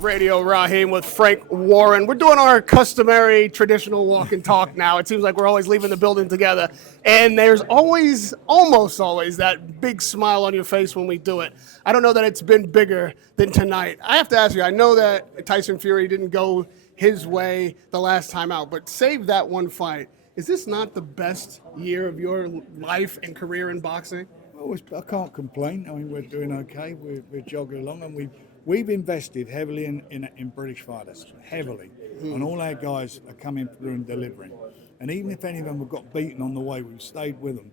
Radio Rahim with Frank Warren. We're doing our customary traditional walk and talk now. It seems like we're always leaving the building together. And there's always, almost always, that big smile on your face when we do it. I don't know that it's been bigger than tonight. I have to ask you, I know that Tyson Fury didn't go his way the last time out, but save that one fight. Is this not the best year of your life and career in boxing? Well, I can't complain. I mean, we're doing okay. We're jogging along, and we've invested heavily in British fighters, heavily. And all our guys are coming through and delivering. And even if any of them have got beaten on the way, we've stayed with them,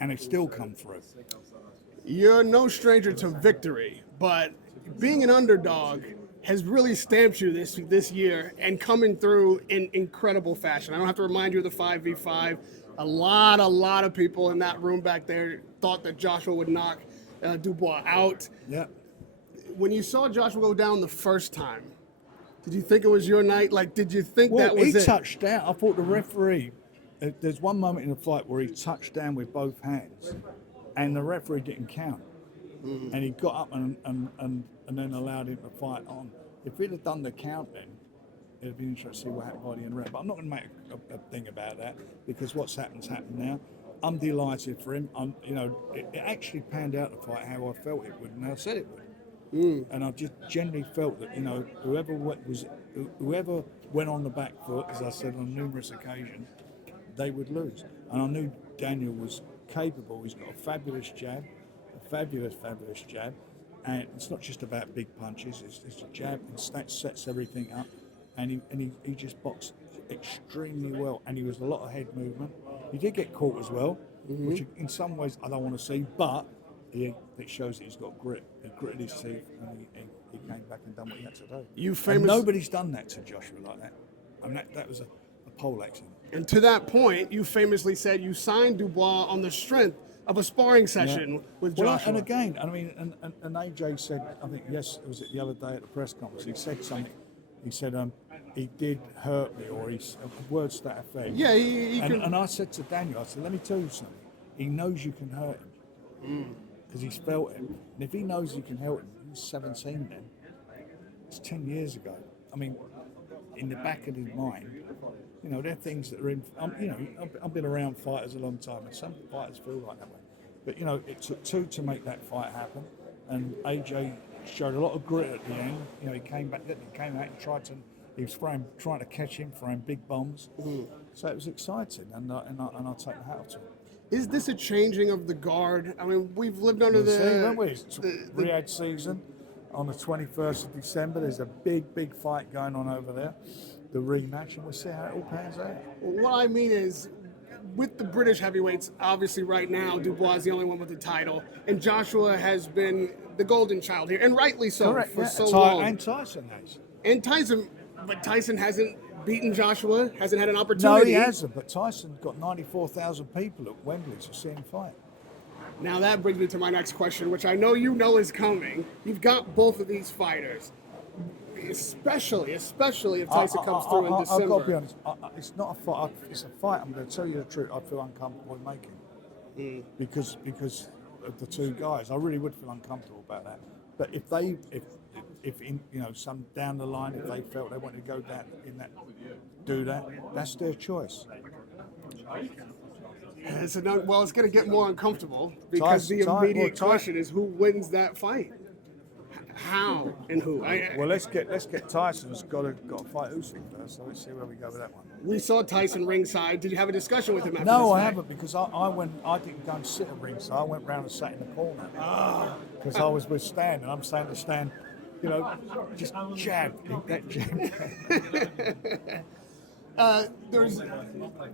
and they've still come through. You're no stranger to victory, but being an underdog has really stamped you this year and coming through in incredible fashion. I don't have to remind you of the 5v5. A lot of people in that room back there thought that Joshua would knock Dubois out. Yeah. When you saw Joshua go down the first time, did you think it was your night? Like, did you think that was it? He touched down. I thought the referee, there's one moment in the fight where he touched down with both hands, and the referee didn't count. And he got up and then allowed him to fight on. If he'd have done the count then, it'd be interesting to see what happened by the end of the round. But I'm not going to make a thing about that, because what's happened now. I'm delighted for him. It actually panned out the fight how I felt it would, and I said it would. And I just generally felt that whoever went on the back foot, as I said on numerous occasions, they would lose. And I knew Daniel was capable. He's got a fabulous jab, fabulous jab, and it's not just about big punches. It's a jab and that sets everything up. And he just boxed extremely well, and he was a lot of head movement. He did get caught as well, which in some ways I don't want to see, but it shows that he's got grit. He gritted his teeth, and he came back and done what he had to do. And nobody's done that to Joshua like that. And that was a pole accident. And to that point, you famously said you signed Dubois on the strength of a sparring session with Joshua. Well, and again, I mean, and AJ said, I think, yes, it was the other day at the press conference, he said something. He said, he did hurt me, or words to that effect. Yeah, and I said to Daniel, I said, let me tell you something. He knows you can hurt him. Because he's felt him. And if he knows you can help him, he was 17 then. It's 10 years ago. I mean, in the back of his mind, there are things that are in. I've been around fighters a long time, and some fighters feel like that way. But it took two to make that fight happen, and AJ showed a lot of grit at the end. He came out and tried to. He was trying to catch him, throwing big bombs. So it was exciting, and I'll take the hat off to him. Is this a changing of the guard? I mean, we've lived under the Riyadh season on the 21st of December. There's a big fight going on over there, the rematch, and we'll see how it all pans out. What I mean is, with the British heavyweights, obviously right now, Dubois is the only one with the title, and Joshua has been the golden child here, and rightly so. Correct, for so long. And Tyson has. But Tyson hasn't beaten Joshua, hasn't had an opportunity. No, he hasn't, but Tyson got 94,000 people at Wembley to see him fight. Now that brings me to my next question, which I know is coming. You've got both of these fighters, especially if Tyson comes through in December. I've got to be honest, it's not a fight. It's a fight. I'm going to tell you the truth. I feel uncomfortable making because of the two guys. I really would feel uncomfortable about that. But if in some down the line, if they felt they wanted to go down in that, do that, that's their choice. It's going to get more uncomfortable because the immediate question is who wins that fight. How and who? Let's get Tyson's got to fight Usyk first. So let's see where we go with that one. We saw Tyson ringside. Did you have a discussion with him after No, this I fight? haven't, because I didn't go and sit at ringside. I went round and sat in the corner because I was with Stan, and I'm saying to Stan, just jab, that jab.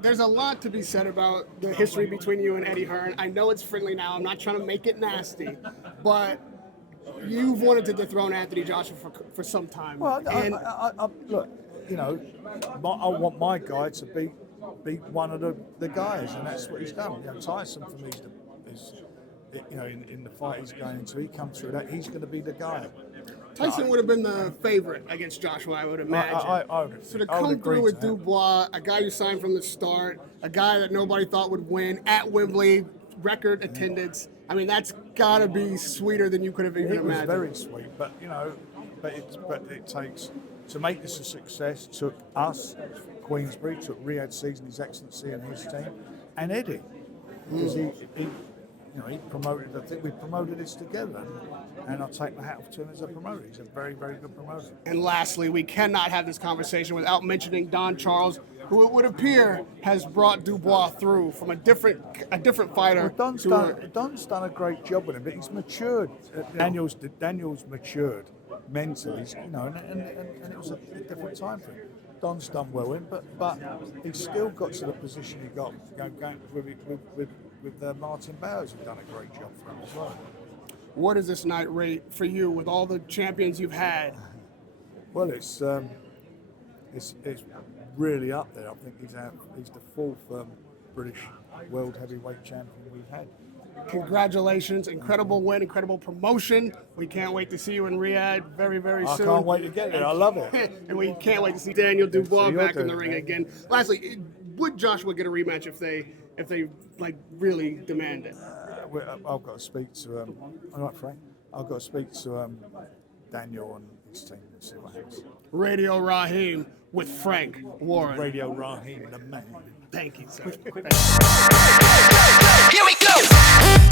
There's a lot to be said about the history between you and Eddie Hearn. I know it's friendly now. I'm not trying to make it nasty, but you've wanted to dethrone Anthony Joshua for some time. Well, look, I want my guy to beat one of the guys, and that's what he's done. Tyson for me is in the fight he's going into, he comes through that. He's going to be the guy. Tyson would have been the favorite against Joshua, I would imagine. I so to come through with Dubois, a guy you signed from the start, a guy that nobody thought would win at Wembley, record attendance. I mean, that's got to be sweeter than you could have even imagined. It was very sweet, but but it takes to make this a success. Took us, Queensbury, took Riyadh Season, His Excellency and his team, and Eddie, because he promoted. I think we promoted this together, and I take my hat off to him as a promoter. He's a very, very good promoter. And lastly, we cannot have this conversation without mentioning Don Charles, who it would appear has brought Dubois through from a different fighter. Well, Don's done a great job with him, but he's matured. Daniel's matured mentally, and it was a different time for him. Don's done well with him, but he's still got to the position he got going with Martin Bowers, who's done a great job for him as well. What does this night rate for you with all the champions you've had? Well, it's really up there. I think he's the fourth British world heavyweight champion we've had. Congratulations, incredible win, incredible promotion. We can't wait to see you in Riyadh very, very soon. I can't wait to get there. I love it. And we can't wait to see Daniel Dubois back in the ring again. Lastly, would Joshua get a rematch if they like really demand it? I've got to speak to all right, Frank. I've got to speak to Daniel and his team and see what happens. Radio Rahim with Frank Warren. Radio Rahim, the man. Thank you, sir. Here we go.